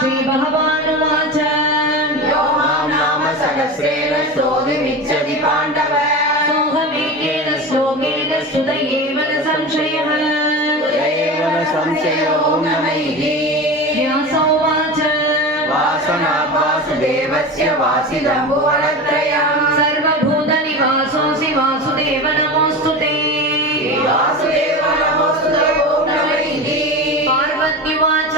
श्रीभगवानुवाच यो मां नाम सहस्रेण स्तोतुमिच्छति पाण्डव सोऽहमेकेन श्लोकेन स्तुतयेव न संशयः संशयो न मयि व्यासोवाच वासनात् वासुदेवस्य वासिदं भुवनत्रयम् सर्वभूतनिवासोऽसि वासुदेव नमोऽस्तु ते वासुदेव नमोऽस्तु ॐ नमः पार्वत्युवाच